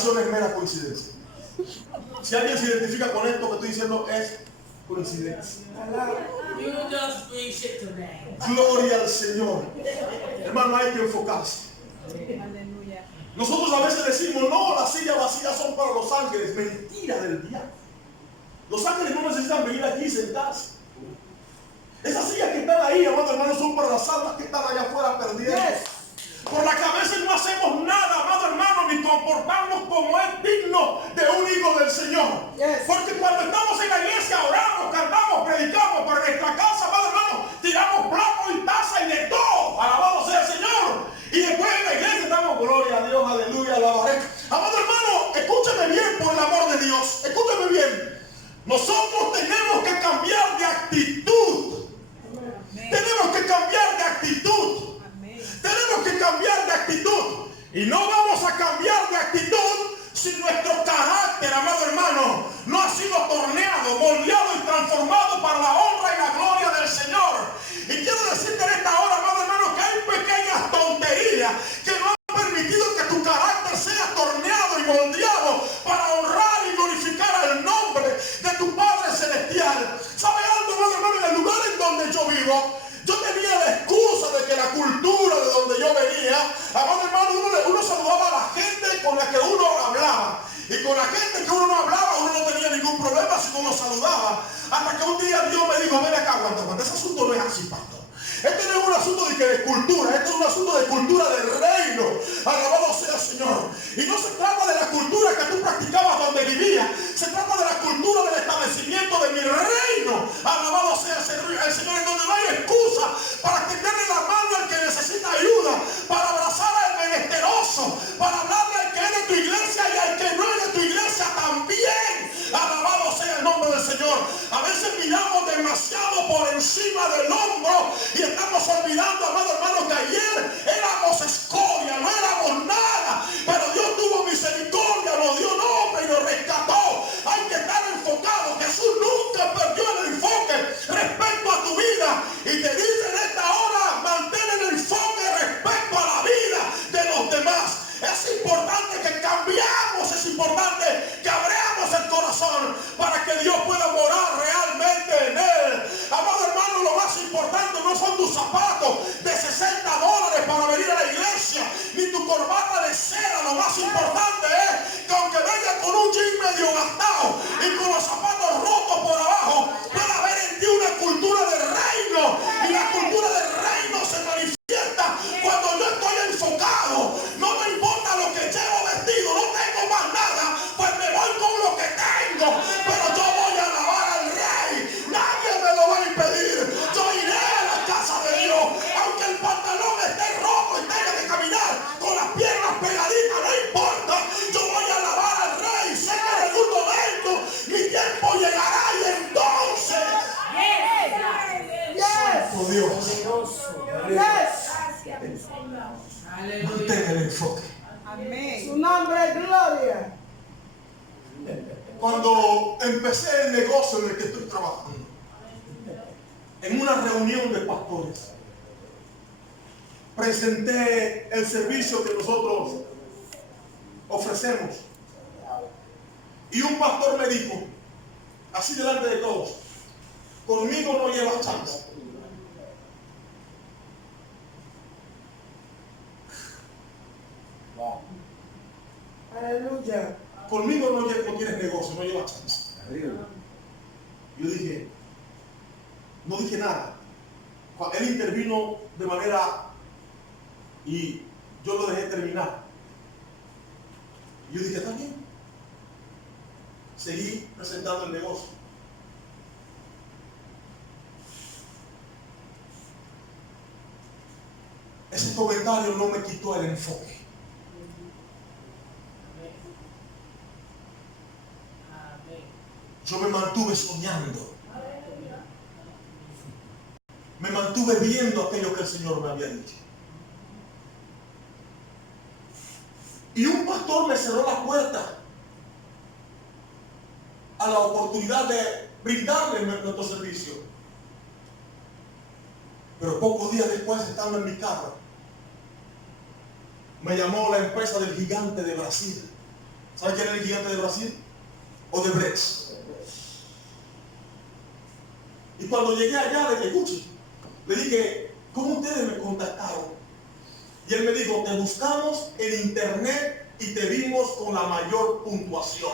oración es mera coincidencia. Si alguien se identifica con esto que estoy diciendo, es coincidencia. You just bring shit today. Gloria al Señor. Hermano, hay que enfocarse. Nosotros a veces decimos, no, las sillas vacías son para los ángeles. Mentira del diablo. Los ángeles no necesitan venir aquí y sentarse. Esas sillas que están ahí, amados hermanos, son para las almas que están allá afuera perdidas. Por la cabeza no hacemos nada, amado hermano, ni comportarnos como es digno de un hijo del Señor. Porque cuando estamos en la iglesia oramos, cantamos, predicamos, pero en nuestra casa, amado hermano, tiramos platos y tazas y de todo. Alabado sea el Señor. Y después en la iglesia estamos, gloria a Dios, aleluya, alabaré. Amado hermano, escúcheme bien por el amor de Dios. Escúcheme bien. Nosotros tenemos que cambiar de actitud. Tenemos que cambiar de actitud. Tenemos que cambiar de actitud. Y no vamos a cambiar de actitud si nuestro carácter, amado hermano, no ha sido torneado, moldeado y transformado para la honra y la gloria del Señor. Y quiero decirte en esta hora, amado hermano, que hay pequeñas tonterías que no han permitido que tu carácter sea torneado y moldeado para honrar y glorificar el nombre de tu Padre Celestial. ¿Sabe algo, amado hermano? En el lugar en donde yo vivo, yo tenía la excusa de que la cultura de donde yo venía, amado hermano, uno saludaba a la gente con la que uno hablaba. Y con la gente que uno no hablaba, uno no tenía ningún problema si uno saludaba. Hasta que un día Dios me dijo, ven acá, aguanta, ese asunto no es así, pastor. Este no es un asunto de cultura, este es un asunto de cultura del reino. Alabado sea el Señor. Y no se trata de la cultura que tú practicabas donde vivías, se trata de la cultura del establecimiento de mi reino. Alabado sea el Señor, en donde no hay excusa para tenderle la mano al que necesita ayuda, para abrazar al menesteroso, para hablarle al que es de tu iglesia y al que no es de tu iglesia también. Alabado sea el nombre del Señor. A veces miramos demasiado por encima del hombro y estamos olvidando, amado hermano, que ayer éramos escoria, no éramos nada, pero Dios tuvo misericordia, nos dio nombre y nos rescató. Hay que estar enfocado. Jesús nunca perdió el enfoque respecto a tu vida y te dice en esta hora, mantén el enfoque respecto a la vida de los demás. Es importante que cambiemos, es importante que abramos el corazón para que Dios pueda morar realmente en él. Amado hermano, lo más importante no son tus zapatos de $60 para venir a la iglesia, ni tu corbata de seda. Lo más importante es que aunque venga con un jean medio gastado y con los zapatos rotos por abajo, pueda haber en ti una cultura del reino. Y la cultura del reino se manifiesta cuando yo estoy enfocado. No me importa lo que llevo vestido, no tengo más nada, pues me voy con lo que tengo, pero yo voy a alabar al Rey. Nadie me lo va a impedir. Yo iré a la casa de Dios, aunque el pantalón esté roto y tenga que caminar con las piernas pegaditas, no importa. Yo voy a alabar al Rey. Sé que en algún momento mi tiempo llegará y entonces Santo Dios, mantén el enfoque. Amén. Su nombre es gloria. Cuando empecé el negocio en el que estoy trabajando, en una reunión de pastores, presenté el servicio que nosotros ofrecemos. Y un pastor me dijo, así delante de todos, conmigo no llevas chance. Aleluya. Conmigo no tienes negocio, no llevas chance. Yo dije, no dije nada. Él intervino de manera y yo lo dejé terminar. Yo dije, está bien. Seguí presentando el negocio. Ese comentario no me quitó el enfoque. Yo me mantuve soñando. Me mantuve viendo aquello que el Señor me había dicho. Y un pastor me cerró la puerta a la oportunidad de brindarle nuestro servicio. Pero pocos días después, estando en mi carro, me llamó la empresa del gigante de Brasil, ¿Sabe quién es el gigante de Brasil? Odebrecht. Y cuando llegué allá, le dije, ¿cómo ustedes me contactaron? Y él me dijo, te buscamos en internet y te vimos con la mayor puntuación.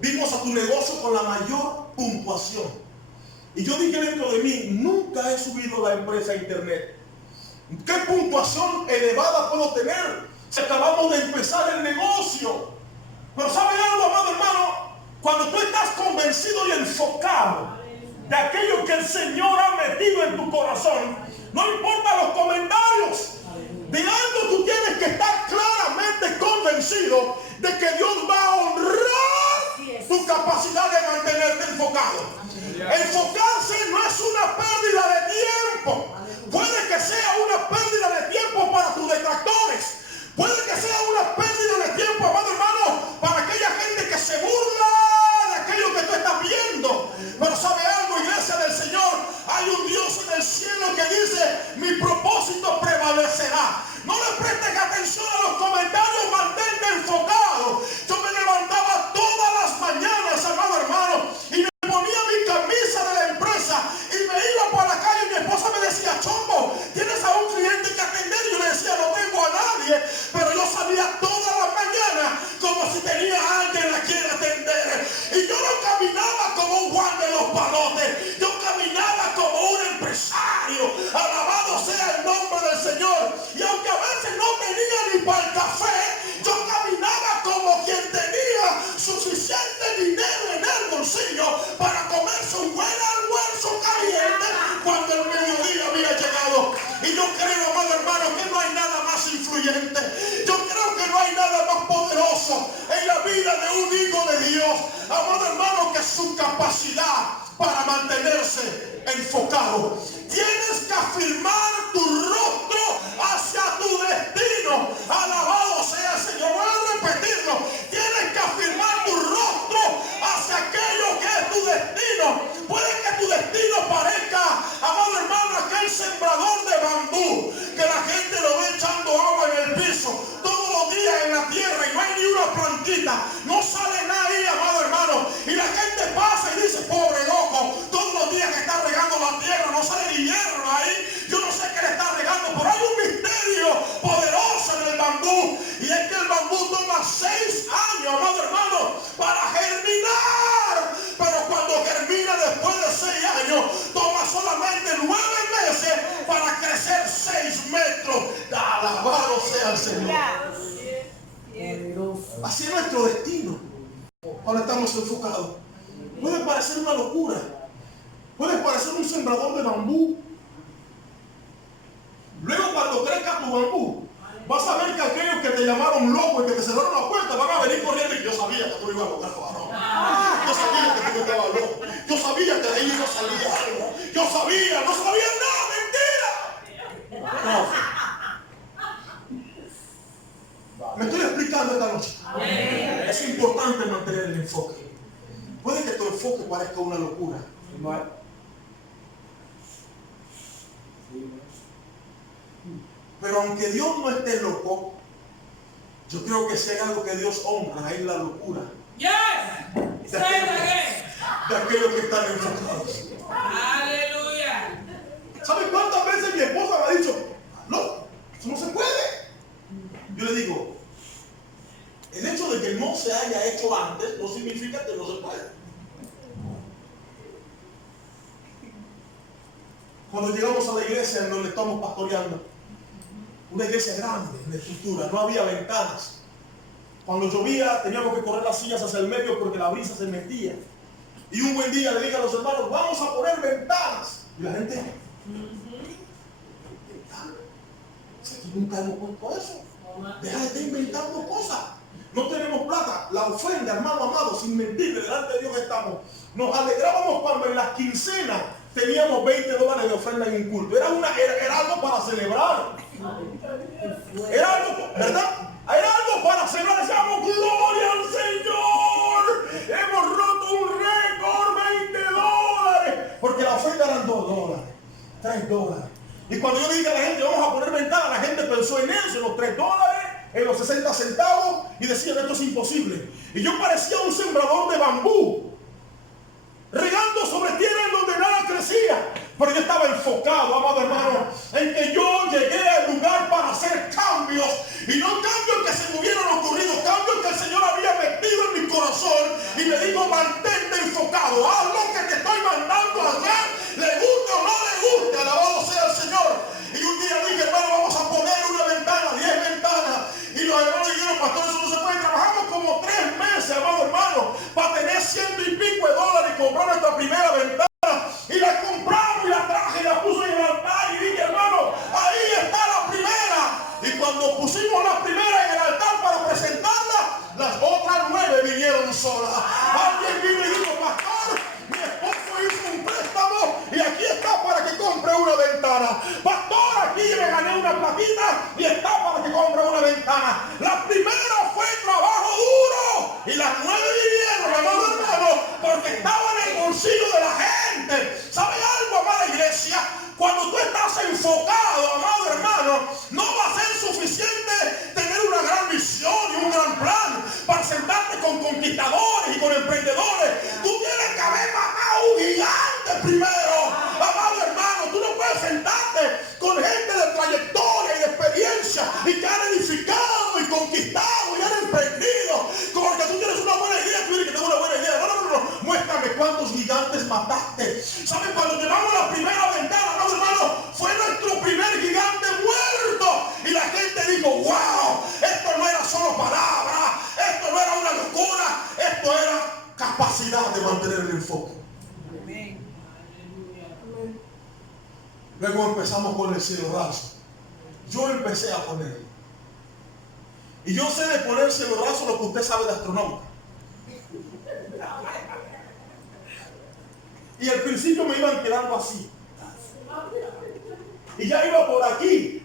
Vimos a tu negocio con la mayor puntuación. Y yo dije dentro de mí, nunca he subido la empresa a internet. ¿Qué puntuación elevada puedo tener si acabamos de empezar el negocio? Pero ¿sabe algo, amado hermano? Cuando tú estás convencido y enfocado de aquello que el Señor ha metido en tu corazón, no importa los comentarios, de algo tú tienes que estar claramente convencido de que Dios va a honrar tu capacidad de mantenerte enfocado. Enfocarse no es una pérdida de tiempo. Puede que sea una pérdida de tiempo para tus detractores. Puede que sea una pérdida de tiempo, amado hermano, para aquella gente que se burla de aquello que tú estás viendo. Pero ¿sabe algo, iglesia del Señor? Hay un Dios en el cielo que dice, mi propósito prevalecerá. No le presten atención a los comentarios, mantente enfocado. Yo me levantaba todas las mañanas, amado hermano, y me ponía mi camisa de la empresa y me iba por la calle y mi esposa me decía, Chombo, ¿tienes a un cliente que atender? Y yo le decía, no tengo a nadie, pero yo salía toda la mañana como si tenía a alguien a quien atender. Y yo no caminaba como un Juan de los Palotes, yo caminaba como un empresario. Alabado sea el nombre del Señor. Y aunque a veces no tenía ni para el café, yo caminaba como quien tenía suficiente dinero en el bolsillo para comerse un buen almuerzo caliente cuando el mediodía había llegado. Y yo creo, amado hermano, que no hay nada más influyente. Yo creo que no hay nada más poderoso en la vida de un hijo de Dios, amado hermano, que su capacidad para mantenerse enfocado. Tienes que afirmar tu rostro hacia tu destino. Alabado sea el Señor. Voy a repetirlo. Tienes que afirmar tu rostro hacia aquello que es tu destino. Puede que tu destino parezca, amado hermano, aquel sembrador de bambú que la gente lo ve echando agua en el piso todos los días en la tierra y no hay ni una plantita, no sale nada ahí, amado hermano, y la gente pasa y dice, pobre loco, todos los días que está regando la tierra no sale ni hierba ahí, yo no sé qué le está regando, pero hay un misterio poderoso en el bambú, y es que el bambú toma 6 años, amado hermano, para germinar, pero cuando germina después de 6 años, toma solamente 9 meses para crecer 6 metros. Alabado sea el Señor. Así es nuestro destino cuando estamos enfocados. Puede parecer una locura, puede parecer un sembrador de bambú. Luego cuando crezca tu bambú, vas a ver que aquellos que te llamaron loco y que te cerraron la puerta van a venir corriendo y yo sabía que tú ibas a lograr, varón. Yo sabía que tú estabas loco. Yo sabía que de ahí no salía algo. Yo sabía, no sabía nada, mentira. No. Me estoy explicando esta noche. Es importante mantener el enfoque. Puede que tu enfoque parezca una locura. Pero aunque Dios no esté loco, yo creo que si hay algo que Dios honra es la locura. Yes. De aquellos que están enfocados. Aleluya. ¿Sabe cuántas veces mi esposa me ha dicho, no, eso no se puede? Yo le digo, el hecho de que no se haya hecho antes no significa que no se puede. Cuando llegamos a la iglesia en donde estamos pastoreando, una iglesia grande en estructura, no había ventanas. Cuando llovía teníamos que correr las sillas hacia el medio porque la brisa se metía. Y un buen día le dije a los hermanos, vamos a poner ventanas. Y la gente, ¿ventanas? Si aquí nunca hemos puesto eso. Deja de estar inventando cosas. No tenemos plata. La ofrenda, hermano amado, sin mentir, delante de Dios estamos. Nos alegrábamos cuando en las quincenas teníamos $20 de ofrenda en un culto. Era algo para celebrar. Era algo, ¿verdad? Era algo para celebrar. Decíamos, gloria al Señor. Hemos roto un récord, $20. Porque la ofrenda eran $2, $3. Y cuando yo dije a la gente, vamos a poner ventana, la gente pensó en eso, en los $3. en los 60 centavos y decían esto es imposible. Y yo parecía un sembrador de bambú, regando sobre tierra en donde nada crecía. Pero yo estaba enfocado, amado hermano, en que yo llegué al lugar para hacer cambios. Y no cambios que se me hubieran ocurrido, cambios que el Señor había metido en mi corazón. Y me dijo, mantente enfocado, haz lo que te estoy mandando a hacer, le guste o no le guste, alabado sea el Señor. Y un día dije, hermano, vamos a poner una ventana, 10 ventanas. Y los hermanos dijeron, pastor, eso no se puede. Trabajamos como 3 meses, amado hermano, para tener $100 y pico y comprar nuestra primera ventana. Y la compramos y la traje y la puse en el altar. Y dije, hermano, ahí está la primera. Y cuando pusimos la primera en el altar para presentarla, las otras 9 vinieron solas. Alguien vino y dijo, pastor, mi esposo hizo un préstamo y aquí está para que compre una ventana. Pastor, aquí me gané una platita y está para que compre una ventana. La primera fue trabajo duro y las 9 vinieron, amado hermano, porque estaban en el bolsillo de la gente. ¿Sabe algo, amada iglesia? Cuando tú estás enfocado, amado hermano, no va a ser suficiente tener una gran visión y un gran plan para sentarte con conquistadores y con emprendedores. Tú tienes que haber matado un gigante primero, amado hermano. Tú no puedes sentarte con gente de trayectoria y de experiencia y que han edificado y conquistado y han emprendido. Como que tú tienes una buena idea, tú dices que tengo una buena idea. No. Muéstrame cuántos gigantes mataste. ¿Saben? Cuando llevamos la primera ventana, amado hermano, fue nuestro primer gigante muerto. Y la gente dijo, wow, esto no era solo palabra, esto no era una locura, esto era capacidad de mantener el enfoque. Luego empezamos con el cielo raso. Yo empecé a poner. Y yo sé de poner cielo raso lo que usted sabe de astronauta. Y al principio me iban tirando así. Y ya iba por aquí.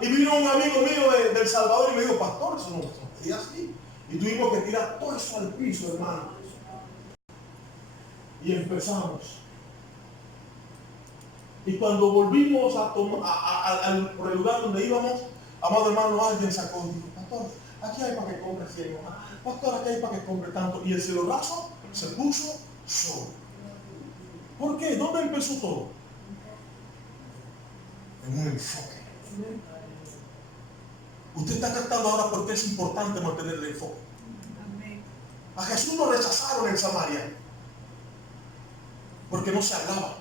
Y vino un amigo mío de El Salvador y me dijo, pastor, eso no sería así. Y tuvimos que tirar todo eso al piso, hermano. Y empezamos. Y cuando volvimos por el lugar donde íbamos, amado hermano, alguien sacó y dijo, pastor, aquí hay para que compre 100. Pastor, aquí hay para que compre tanto. Y el cielo raso se puso solo. ¿Por qué? ¿Dónde empezó todo? En un enfoque. Usted está captando ahora porque es importante mantener el enfoque. A Jesús lo rechazaron en Samaria porque no se hablaba.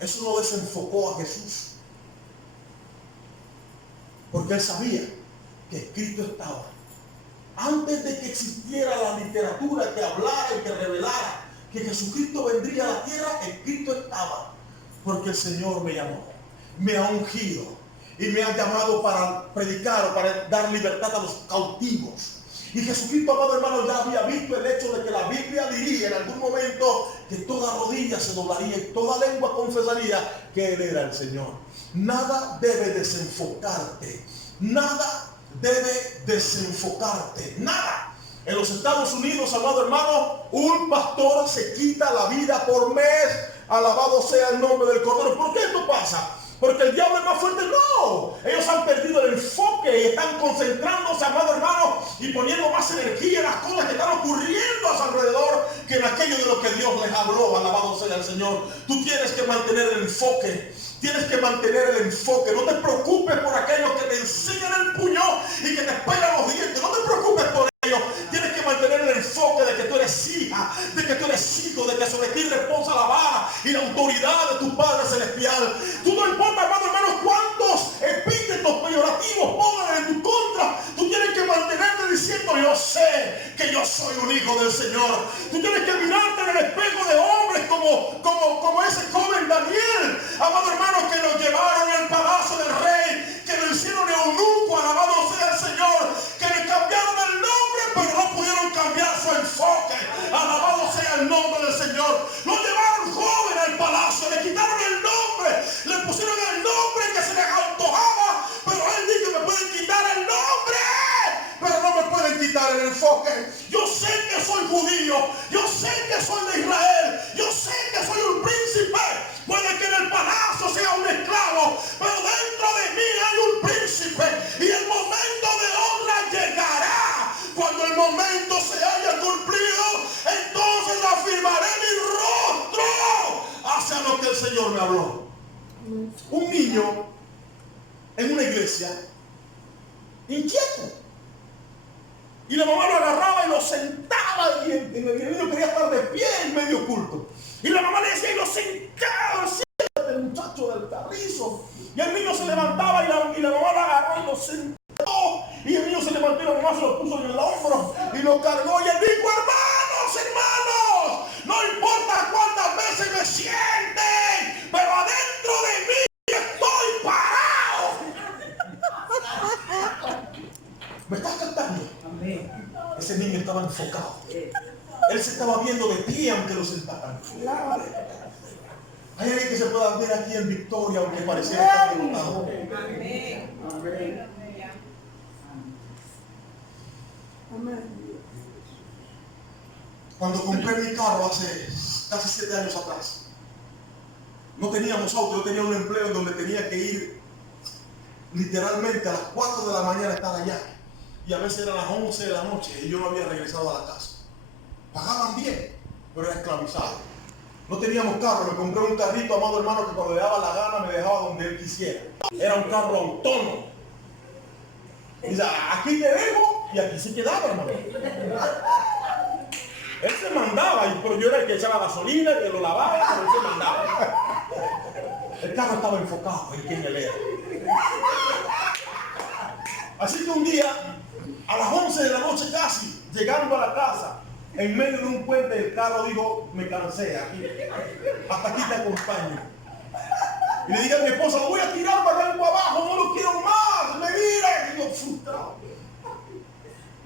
Eso no desenfocó a Jesús, porque él sabía que escrito estaba. Antes de que existiera la literatura que hablara y que revelara que Jesucristo vendría a la tierra, escrito estaba. Porque el Señor me llamó, me ha ungido y me ha llamado para predicar o para dar libertad a los cautivos. Y Jesucristo, amado hermano, ya había visto el hecho de que la Biblia diría en algún momento que toda rodilla se doblaría y toda lengua confesaría que Él era el Señor. Nada debe desenfocarte. Nada debe desenfocarte. Nada. En los Estados Unidos, amado hermano, un pastor se quita la vida por mes. Alabado sea el nombre del Cordero. ¿Por qué esto pasa? Porque el diablo es más fuerte. No, ellos han perdido el enfoque y están concentrándose, amado hermano, y poniendo más energía en las cosas que están ocurriendo a su alrededor que en aquello de lo que Dios les habló. Alabado sea el Señor. Tú tienes que mantener el enfoque. Tienes que mantener el enfoque. No te preocupes por aquellos que te enseñan el puño y que te pegan los dientes. No te preocupes por ellos. Tienes que mantener el enfoque de que tú eres hija, de que tú eres hijo, de que sobre ti reposa la vara y la autoridad de tu Padre Celestial. Tú no importa, amado hermano, cuántos epítetos peyorativos pongan en tu contra. Tú tienes que mantenerte diciendo, yo sé que yo soy un hijo del Señor. Tú tienes que mirarte en el espejo de hombres como ese joven Daniel, amado hermano, que lo llevaron al palacio del rey, que lo hicieron eunuco, alabado sea el Señor, que le cambiaron el nombre, pero no pudieron cambiar su enfoque. Alabado sea el nombre del Señor. Lo llevaron joven al palacio, le quitaron el nombre, le pusieron el nombre que se les antojaba, pero él dijo, me pueden quitar el nombre, pero no me pueden quitar el enfoque. Yo sé que soy judío, yo sé que soy de Israel, yo sé que soy un príncipe. Puede que en el palacio sea un esclavo, pero dentro de mí hay un príncipe. Y el momento momento se haya cumplido, entonces afirmaré mi rostro hacia lo que el Señor me habló. Un niño en una iglesia inquieto, y la mamá lo agarraba y lo sentaba, y el niño quería estar de pie en medio culto, y la mamá le decía y lo sentaba, siéntate, el muchacho del carrizo, y el niño se levantaba y la mamá lo agarró y lo sentó, y el niño se levantó y la mamá se lo puso en el hombro y lo cargó, y él dijo: hermanos, no importa cuántas veces me sienten, pero adentro de mí estoy parado. ¿Me estás cantando? Ese niño estaba enfocado. Él se estaba viendo de pie aunque lo sentaran. Hay alguien que se pueda ver aquí en victoria aunque pareciera estar derrotado. Cuando compré mi carro hace casi 7 años atrás, no teníamos auto. Yo tenía un empleo en donde tenía que ir literalmente a las 4 de la mañana, estar allá, y a veces eran las 11 de la noche y yo no había regresado a la casa. Pagaban bien, pero era esclavizado. No teníamos carro. Me compré un carrito, amado hermano, que cuando le daba la gana me dejaba donde él quisiera. Era un carro autónomo. Dice: aquí te dejo, y aquí se quedaba, hermano. Él se mandaba, pero yo era el que echaba gasolina, el que lo lavaba, pero él se mandaba. El carro estaba enfocado en quién él era. Así que un día, a las 11 de la noche casi, llegando a la casa, en medio de un puente, el carro dijo: me cansé, aquí, hasta aquí te acompaño. Y le dije a mi esposa: lo voy a tirar para algo abajo, no lo quiero más, me mira. Y yo, frustrado.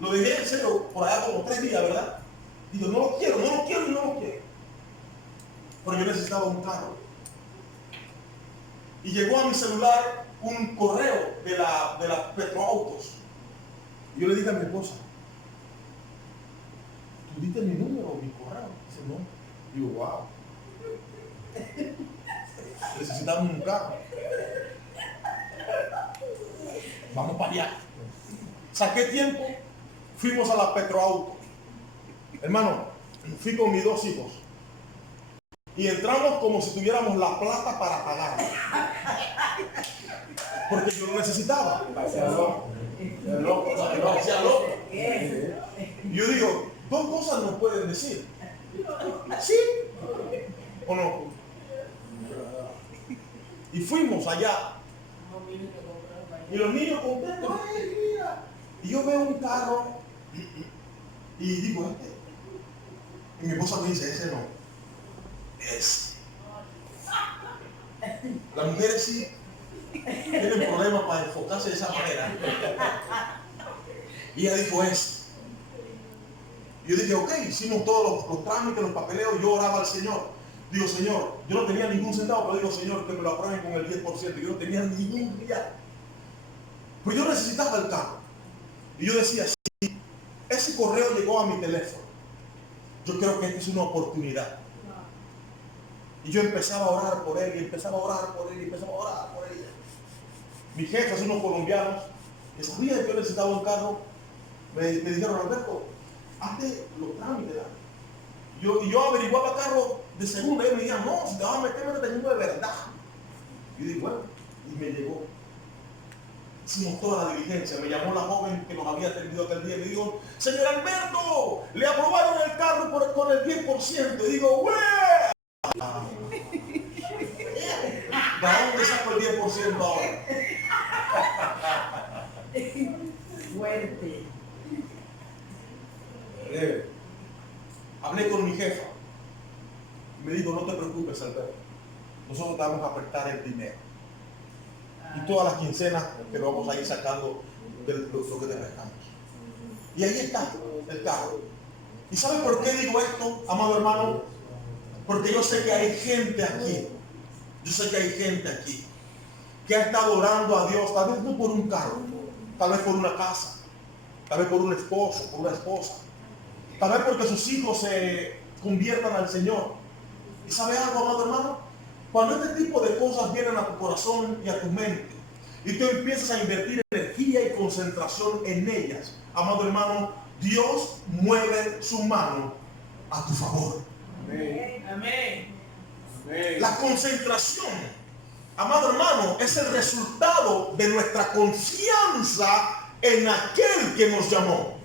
Lo dejé en serio por allá como 3 días, ¿verdad? Digo: no lo quiero, no lo quiero y no lo quiero. Pero yo necesitaba un carro. Y llegó a mi celular un correo de la Petroautos. Y yo le dije a mi esposa: ¿tú diste mi número o mi correo? Dice: no. Digo: wow. Necesitamos un carro. Vamos para allá. Saqué tiempo, fuimos a la Petroautos. Hermano, fui con mis 2 hijos. Y entramos como si tuviéramos la plata para pagar. Porque yo lo necesitaba. Y yo digo: 2 cosas nos pueden decir. ¿Sí o no? Y fuimos allá. Y los niños contentos. ¡Ay, mira! Y yo veo un carro y digo: y mi esposa me dice: ese no. Ese. Las mujeres sí tienen problemas para enfocarse de esa manera. Y ella dijo: ese. Y yo dije: ok, hicimos todos los trámites, los papeleos. Yo oraba al Señor. Digo: Señor, yo no tenía ningún centavo, pero digo: Señor, que me lo aprueben con el 10%. Yo no tenía ningún día. Pues yo necesitaba el carro. Y yo decía: si ese correo llegó a mi teléfono, yo creo que esta es una oportunidad. Y yo empezaba a orar por él, y empezaba a orar por él, y empezaba a orar por él. Mis jefes, unos colombianos, que sabían que yo necesitaba un carro, me dijeron: Alberto, hazte los trámites. Y yo averiguaba carro de segunda, y me decían: no, si te vas a meter, métete en uno de verdad. Y yo dije: bueno, y me llegó. Hicimos toda la diligencia. Me llamó la joven que nos había atendido aquel día y me dijo: señor Alberto, le aprobaron el carro con el 10%. Y digo: ¡güey! ¿De dónde saco el 10% ahora? Fuerte. Hablé con mi jefa. Me dijo: no te preocupes, Alberto. Nosotros te vamos a prestar el dinero. Y todas las quincenas te lo vamos a ir sacando de lo que te prestamos. Y ahí está el carro. ¿Y sabes por qué digo esto, amado hermano? Porque yo sé que hay gente aquí. Yo sé que hay gente aquí que ha estado orando a Dios, tal vez no por un carro, tal vez por una casa, tal vez por un esposo, por una esposa, tal vez porque sus hijos se conviertan al Señor. ¿Y sabes algo, amado hermano? Cuando este tipo de cosas vienen a tu corazón y a tu mente, y tú empiezas a invertir energía y concentración en ellas, amado hermano, Dios mueve su mano a tu favor. Amén. Amén. La concentración, amado hermano, es el resultado de nuestra confianza en aquel que nos llamó.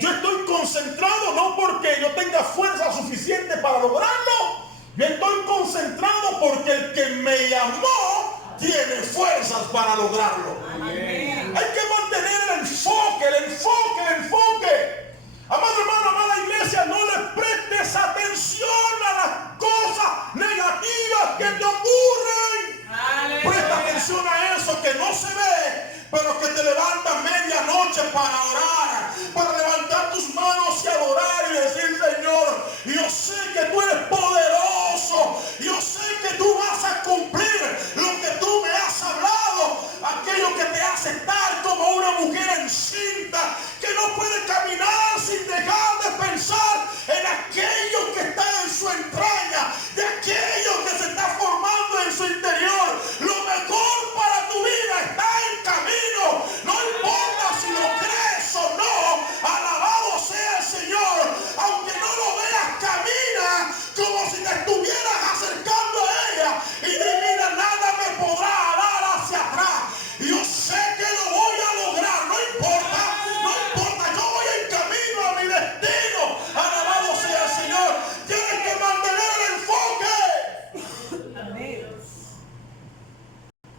Yo estoy concentrado no porque yo tenga fuerza suficiente para lograrlo. Yo estoy concentrado porque el que me llamó tiene fuerzas para lograrlo. Amén. Hay que mantener el enfoque, el enfoque, el enfoque. Amado hermano, amada iglesia, no le prestes atención a las cosas negativas que te ocurren. Aleluya. Presta atención a eso que no se ve, pero que te levantas medianoche para orar, para levantar tus manos y adorar y decir: Señor, yo sé que tú eres poderoso, yo sé que tú vas a cumplir lo que tú me has hablado, aquello que te hace estar como una mujer encinta que no puede caminar sin dejar de pensar en aquello que está en su entraña, de aquello que se está formando en su interior. Lo mejor para tu vida está en camino, no importa si lo crees o no. Alabado sea el Señor. Aunque no lo veas, camina como si te estuvieras acercando a ella y di: mira, nada me podrá dar hacia atrás. Yo sé que lo voy a lograr, no importa, yo voy en camino a mi destino. Alabado sea el Señor. Tienes que mantener el enfoque. Amén.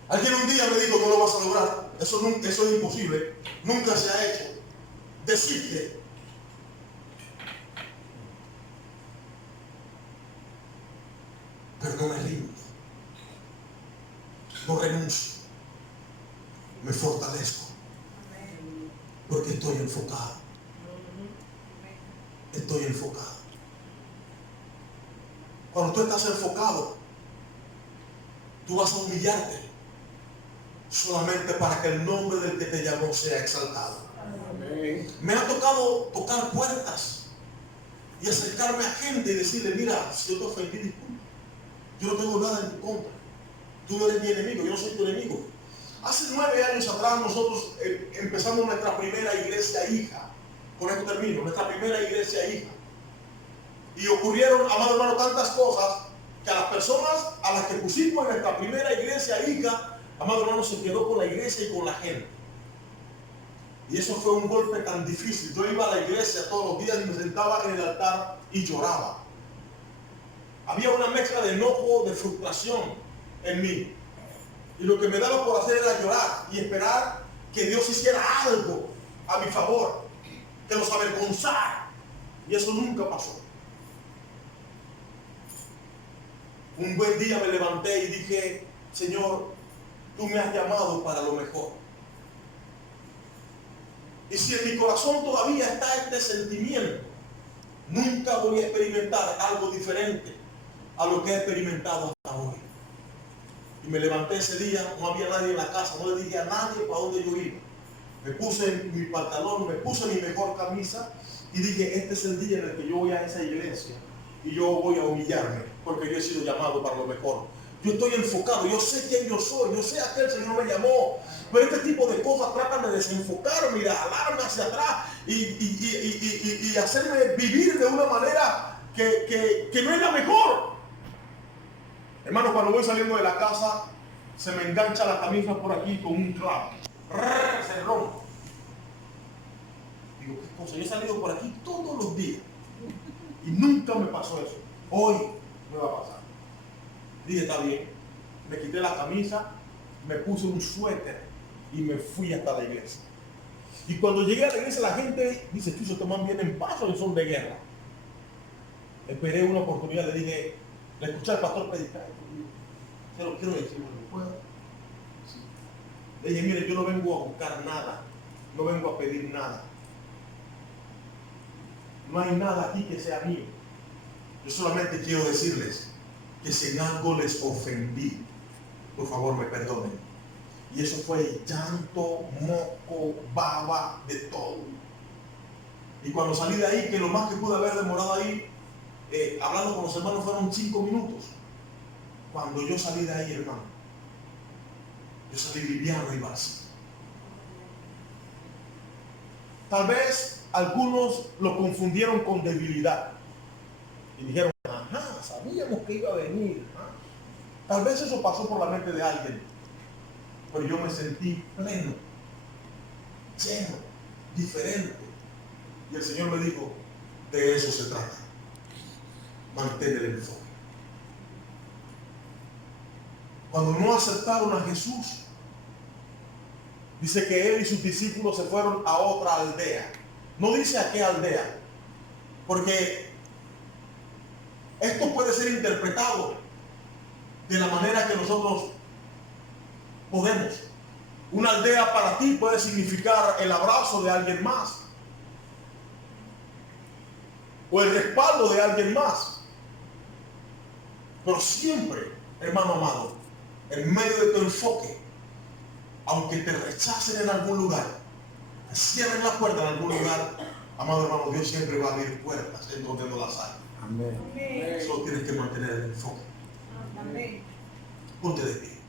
Alguien un día me dijo: no lo vas a lograr, eso es imposible, nunca se ha hecho. Desiste. Pero no me rindo, no renuncio, me fortalezco, porque estoy enfocado. Estoy enfocado. Cuando tú estás enfocado, tú vas a humillarte solamente para que el nombre del que te llamó sea exaltado. Me ha tocado tocar puertas y acercarme a gente y decirle: mira, si yo te ofendí, disculpa. Yo no tengo nada en tu contra. Tú no eres mi enemigo, yo no soy tu enemigo. Hace 9 años atrás nosotros empezamos nuestra primera iglesia hija. Con esto termino, nuestra primera iglesia hija. Y ocurrieron, amado hermano, tantas cosas que a las personas a las que pusimos en nuestra primera iglesia hija, amado hermano, se quedó con la iglesia y con la gente. Y eso fue un golpe tan difícil. Yo iba a la iglesia todos los días y me sentaba en el altar y lloraba. Había una mezcla de enojo, de frustración en mí. Y lo que me daba por hacer era llorar y esperar que Dios hiciera algo a mi favor, que los avergonzara. Y eso nunca pasó. Un buen día me levanté y dije: Señor, tú me has llamado para lo mejor. Y si en mi corazón todavía está este sentimiento, nunca voy a experimentar algo diferente a lo que he experimentado hasta hoy. Y me levanté ese día, no había nadie en la casa, no le dije a nadie para dónde yo iba. Me puse mi pantalón, me puse mi mejor camisa y dije: este es el día en el que yo voy a esa iglesia y yo voy a humillarme, porque yo he sido llamado para lo mejor. Yo estoy enfocado, yo sé quién yo soy, yo sé a qué el Señor me llamó. Pero este tipo de cosas tratan de desenfocarme y de jalarme hacia atrás y hacerme vivir de una manera que no es la mejor. Hermano, cuando voy saliendo de la casa, se me engancha la camisa por aquí con un clavo. Se rompe. Digo: ¿qué cosa? Yo he salido por aquí todos los días y nunca me pasó eso. Hoy me va a pasar. Dije: está bien. Me quité la camisa, me puse un suéter y me fui hasta la iglesia. Y cuando llegué a la iglesia, la gente dice: Chuzo, este man viene en paso y son de guerra. Esperé una oportunidad, le dije, le escuché al pastor predicar. Se lo quiero decir, ¿no puedo? Sí. Le dije: mire, yo no vengo a buscar nada, no vengo a pedir nada. No hay nada aquí que sea mío. Yo solamente quiero decirles que si en algo les ofendí, por favor me perdonen. Y eso fue llanto, moco, baba, de todo. Y cuando salí de ahí, que lo más que pude haber demorado ahí, hablando con los hermanos, fueron 5 minutos. Cuando yo salí de ahí, hermano, yo salí liviano y vacío. Tal vez algunos lo confundieron con debilidad y dijeron, ajá, sabíamos que iba a venir. Tal vez eso pasó por la mente de alguien, pero yo me sentí pleno, lleno, diferente. Y el Señor me dijo, de eso se trata. Mantén el enfoque. Cuando no aceptaron a Jesús, dice que él y sus discípulos se fueron a otra aldea. No dice a qué aldea, porque esto puede ser interpretado de la manera que nosotros podemos. Una aldea para ti puede significar el abrazo de alguien más o el respaldo de alguien más. Pero siempre, hermano amado, en medio de tu enfoque, aunque te rechacen en algún lugar, te cierren la puerta en algún lugar, amado hermano, Dios siempre va a abrir puertas en donde no las hay. Amén. Solo tienes que mantener el enfoque. Amén. Ponte de pie.